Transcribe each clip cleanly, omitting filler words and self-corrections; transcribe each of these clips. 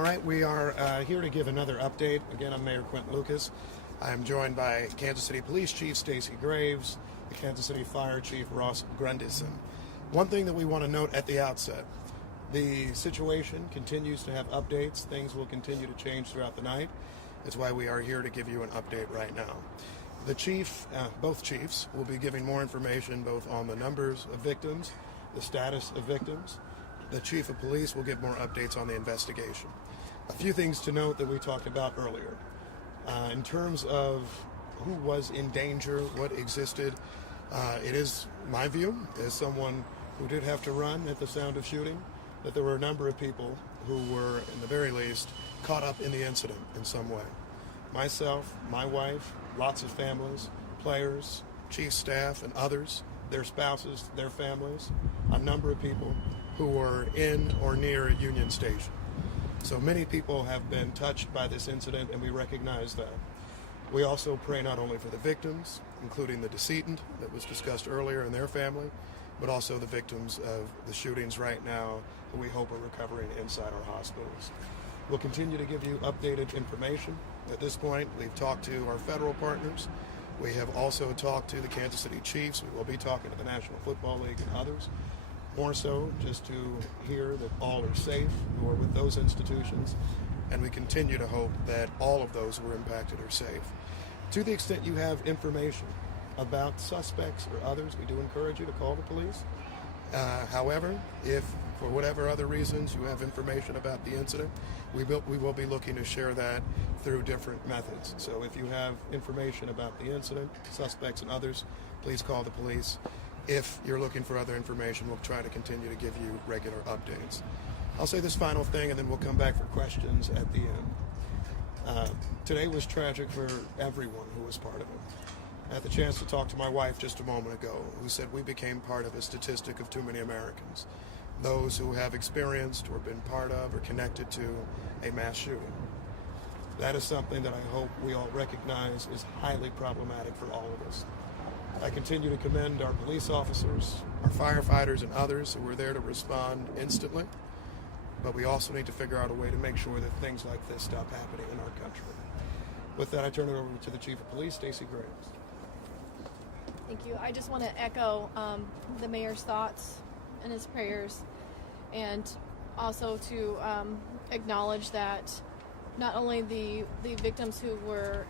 All right, we are here to give another update. Again, I'm Mayor Quentin Lucas. I'm joined by Kansas City Police Chief Stacey Graves, the Kansas City Fire Chief Ross Grundyson. One thing that we want to note at the outset, the situation continues to have updates. Things will continue to change throughout the night. That's why we are here to give you an update right now. The chief, both chiefs, will be giving more information both on the numbers of victims, the status of victims. The chief of police will give more updates on the investigation. A few things to note that we talked about earlier. In terms of who was in danger, what existed, it is my view, as someone who did have to run at the sound of shooting, that there were a number of people who were, in the very least, caught up in the incident in some way. Myself, my wife, lots of families, players, chief staff, and others, their spouses, their families, a number of people who were in or near a Union Station. So many people have been touched by this incident, and we recognize that. We also pray not only for the victims, including the decedent that was discussed earlier and their family, but also the victims of the shootings right now who we hope are recovering inside our hospitals. We'll continue to give you updated information. At this point, we've talked to our federal partners. We have also talked to the Kansas City Chiefs. We will be talking to the National Football League and others. More so just to hear that all are safe who are with those institutions, and we continue to hope that all of those who are impacted are safe. To the extent you have information about suspects or others, we do encourage you to call the police. However, if for whatever other reasons you have information about the incident, we will be looking to share that through different methods. So if you have information about the incident, suspects and others, please call the police. If you're looking for other information, we'll try to continue to give you regular updates. I'll say this final thing, and then we'll come back for questions at the end. Today was tragic for everyone who was part of it. I had the chance to talk to my wife just a moment ago, who said we became part of a statistic of too many Americans, those who have experienced or been part of or connected to a mass shooting. That is something that I hope we all recognize is highly problematic for all of us. I continue to commend our police officers, our firefighters, and others who were there to respond instantly. But we also need to figure out a way to make sure that things like this stop happening in our country. With that, I turn it over to the Chief of Police, Stacey Graves. Thank you. I just want to echo the mayor's thoughts and his prayers, and also to acknowledge that not only the victims who were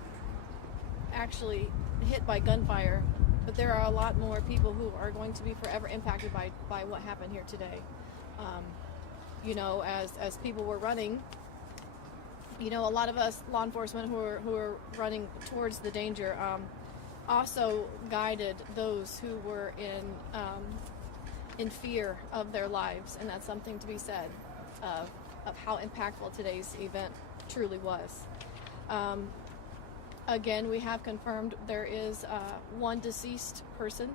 actually hit by gunfire, but there are a lot more people who are going to be forever impacted by what happened here today. As people were running, a lot of us law enforcement who are running towards the danger also guided those who were in fear of their lives, and that's something to be said of how impactful today's event truly was. Again, we have confirmed there is one deceased person.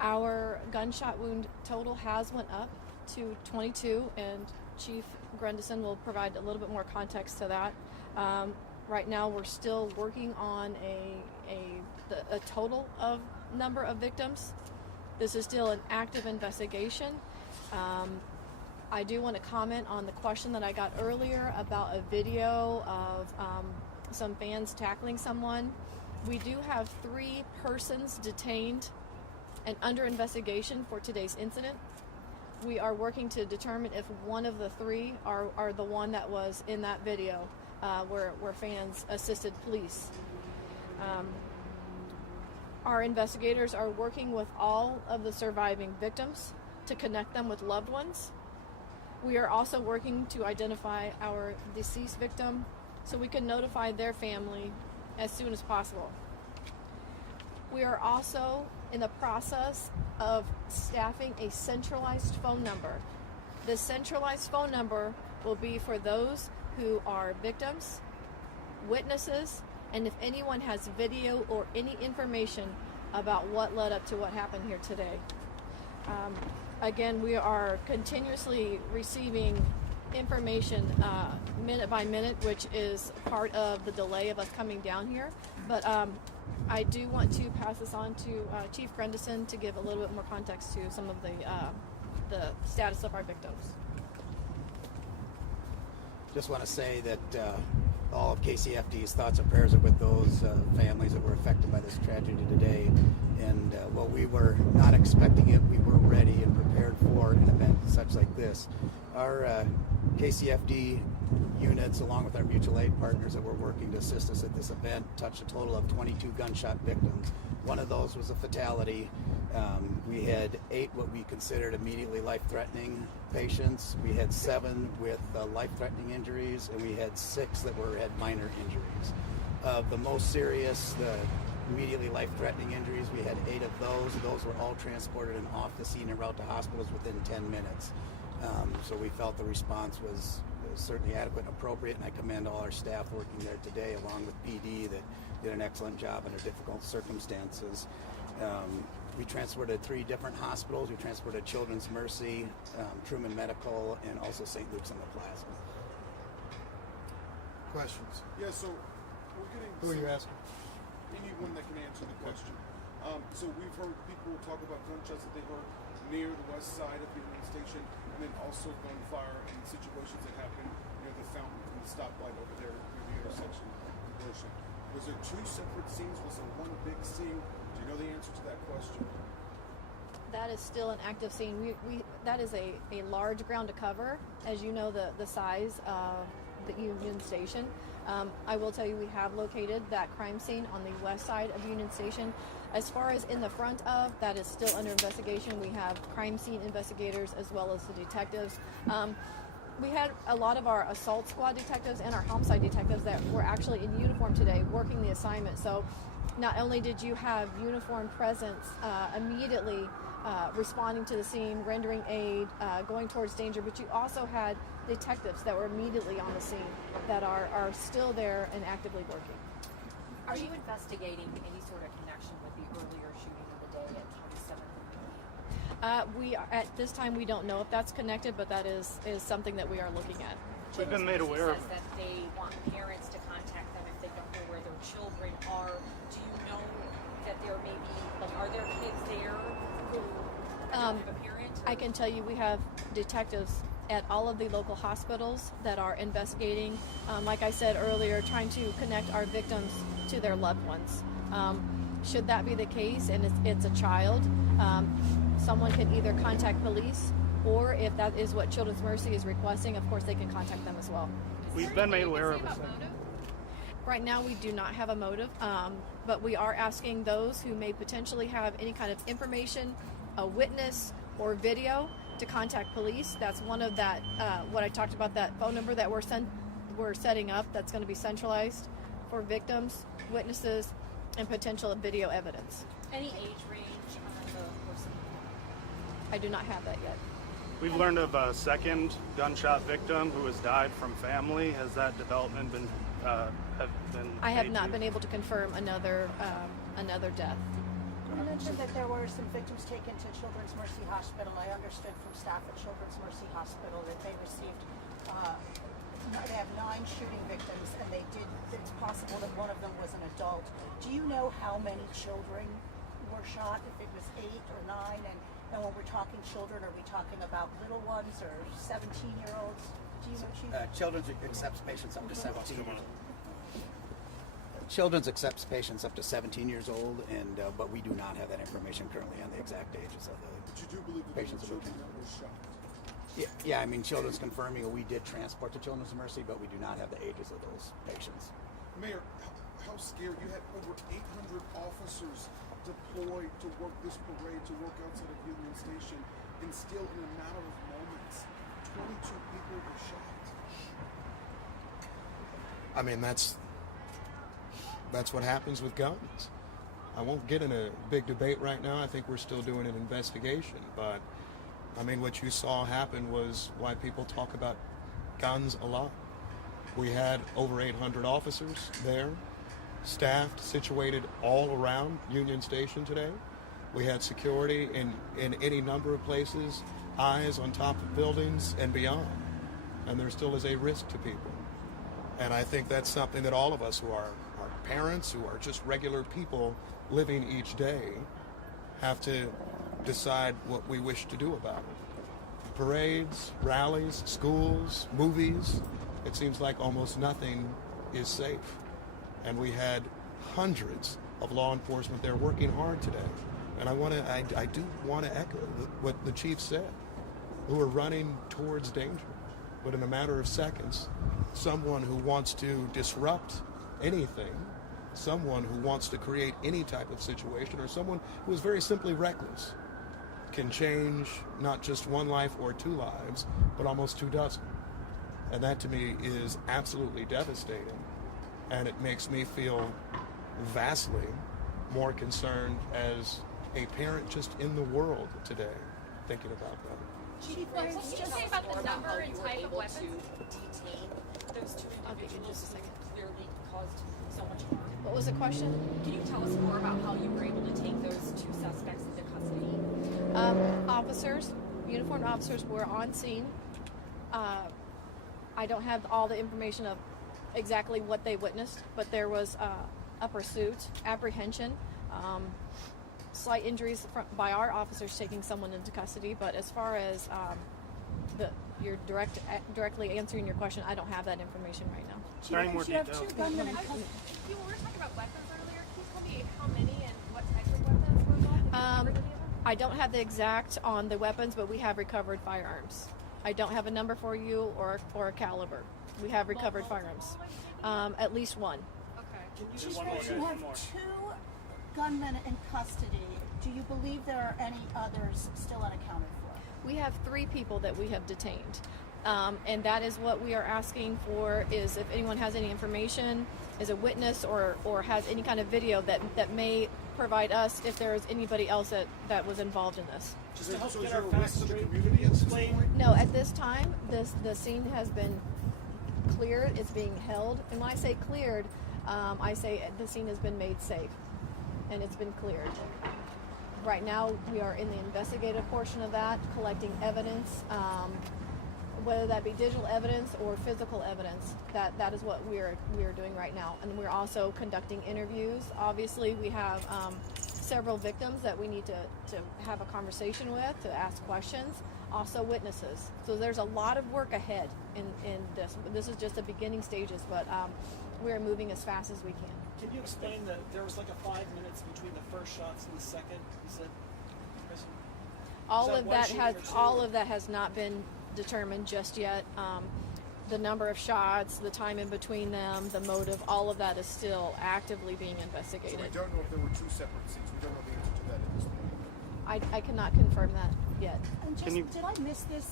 Our gunshot wound total has went up to 22, and Chief Grundyson will provide a little bit more context to that. Right now, we're still working on a total of number of victims. This is still an active investigation. I do want to comment on the question that I got earlier about a video of some fans tackling someone. We do have 3 persons detained and under investigation for today's incident. We are working to determine if one of the 3 are the one that was in that video where fans assisted police. Our investigators are working with all of the surviving victims to connect them with loved ones. We are also working to identify our deceased victim so we can notify their family as soon as possible. We are also in the process of staffing a centralized phone number. This centralized phone number will be for those who are victims, witnesses, and if anyone has video or any information about what led up to what happened here today. Again, we are continuously receiving information minute by minute, which is part of the delay of us coming down here. But I do want to pass this on to Chief Grundyson to give a little bit more context to some of the status of our victims. just want to say that all of KCFD's thoughts and prayers are with those families that were affected by this tragedy today. And while we were not expecting it, we were ready and prepared for an event such like this. Our KCFD units, along with our mutual aid partners that were working to assist us at this event, touched a total of 22 gunshot victims. One of those was a fatality. We had 8 what we considered immediately life-threatening patients. We had 7 with life-threatening injuries, and we had 6 that had minor injuries. The most serious, the immediately life-threatening injuries, we had 8 of those. Those were all transported and off the scene and route to hospitals within 10 minutes. So we felt the response was certainly adequate and appropriate, and I commend all our staff working there today, along with PD, that did an excellent job under difficult circumstances. We transported 3 different hospitals. We transported Children's Mercy, Truman Medical, and also St. Luke's on the Plaza. Questions? Yeah, so we're getting... Who are you asking? Anyone that can answer the question. So we've heard people talk about gunshots that they heard near the west side of Union Station, and then also gunfire in situations that happened near the fountain and the stoplight over there near the intersection of Worship. Was there 2 separate scenes? Was there one big scene? Do you know the answer to that question? That is still an active scene. That is a large ground to cover, as you know, the size of the Union Station. I will tell you, we have located that crime scene on the west side of Union Station. As far as in the front of, that is still under investigation. We have crime scene investigators as well as the detectives. We had a lot of our assault squad detectives and our homicide detectives that were actually in uniform today working the assignment. So not only did you have uniformed presence immediately responding to the scene, rendering aid, going towards danger, but you also had detectives that were immediately on the scene that are still there and actively working. Are you investigating any sort of connection with the earlier shooting of the day at 27th? We are, at this time, we don't know if that's connected, but that is something that we are looking at. We've been made aware of Says that they want parents to contact them if they don't know where their children are. Do you know that there may be, like, are there kids there who don't have a parent? I can tell you we have detectives at all of the local hospitals that are investigating, like I said earlier, trying to connect our victims to their loved ones. Should that be the case and it's a child, someone can either contact police, or if that is what Children's Mercy is requesting, of course they can contact them as well. We've been made aware of it. Right now we do not have a motive, but we are asking those who may potentially have any kind of information, a witness or video, to contact police. That's one of that, what I talked about, that phone number that we're setting up that's going to be centralized for victims, witnesses, and potential video evidence. Any age range on the person? I do not have that yet. We've learned of a second gunshot victim who has died from family. Has that development been I have made not to you? been able to confirm another death. You mentioned that there were some victims taken to Children's Mercy Hospital. I understood from staff at Children's Mercy Hospital that they received, they have 9 shooting victims, and it's possible that one of them was an adult. Do you know how many children were shot, if it was 8 or 9? And when we're talking children, are we talking about little ones or 17-year-olds? Do you know, Chief? Children's accepts patients up to 17. Children's accepts patients up to 17 years old, and but we do not have that information currently on the exact ages of the But you do believe that patients there that were were children that were shot? Yeah, I mean, Children's confirming we did transport to Children's Mercy, but we do not have the ages of those patients. Mayor, how scared? You had over 800 officers deployed to work this parade, to work outside of Union Station, and still in a matter of moments, 22 people were shot. I mean, that's what happens with guns. I won't get in a big debate right now. I think we're still doing an investigation, but I mean, what you saw happen was why people talk about guns a lot. We had over 800 officers there, staffed, situated all around Union Station today. We had security in any number of places, eyes on top of buildings and beyond. And there still is a risk to people. And I think that's something that all of us who are parents, who are just regular people living each day, have to decide what we wish to do about it. Parades, rallies, schools, movies, it seems like almost nothing is safe. And we had hundreds of law enforcement there working hard today. And I do want to echo what the chief said, who are running towards danger. But in a matter of seconds, someone who wants to disrupt anything, someone who wants to create any type of situation, or someone who is very simply reckless, can change not just one life or two lives, but almost 24. And that to me is absolutely devastating. And it makes me feel vastly more concerned as a parent just in the world today thinking about that. Chief, Can you Graves, just say about the number how and you were type of able weapons? to detain those two I'll get you in just a individuals second. who clearly caused so much harm? What was the question? Can you tell us more about how you were able to take those two suspects into custody? Officers, uniformed officers were on scene. I don't have all the information of exactly what they witnessed, but there was a pursuit, apprehension, slight injuries by our officers taking someone into custody. But as far as you're directly answering your question, I don't have that information right now. Chief, Very more you have details. two gunmen in custody. You were talking about weapons earlier. Can you tell me how many and what types of weapons were involved? Have you recovered any of them? I don't have the exact on the weapons, but we have recovered firearms. I don't have a number for you or a caliber. We have recovered firearms. At least one. Okay. Chief, one more, Graves, guys, you one have more. two gunmen in custody. Do you believe there are any others still unaccounted for? We have 3 people that we have detained. And that is what we are asking for, is if anyone has any information, is a witness or has any kind of video that may provide us if there is anybody else that was involved in this. Just to help So is get there our a facts risk to the straight, community can you at this explain? point? No, at this time, the scene has been cleared. It's being held. And when I say cleared, I say the scene has been made safe and it's been cleared. Right now, we are in the investigative portion of that, collecting evidence, whether that be digital evidence or physical evidence. That is what we are doing right now. And we're also conducting interviews. Obviously, we have several victims that we need to have a conversation with, to ask questions, also witnesses. So there's a lot of work ahead in this. This is just the beginning stages, but we're moving as fast as we can. Can you explain that there was like a 5 minutes between the first shots and the second? You said, Kristen? All that of one that shooting has or two? all of that has not been determined just yet. The number of shots, the time in between them, the motive, all of that is still actively being So investigated. we don't know if there were two separate scenes. We don't know the answer to that at this point. I cannot confirm that yet. And just, Can you- did I miss this?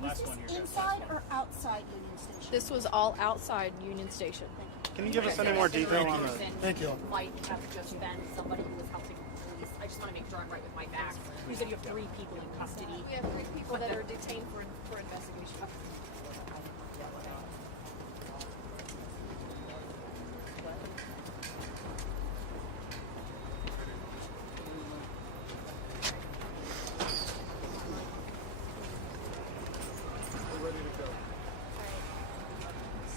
Was Last this one here, guys, inside last one. or outside Union Station? This was all outside Union Station. Can you give us any more detail on the? Thank you. Might have just been somebody who was helping police. I just want to make sure I'm right with my facts. You said you have 3 people in custody. We have 3 people that are detained for investigation.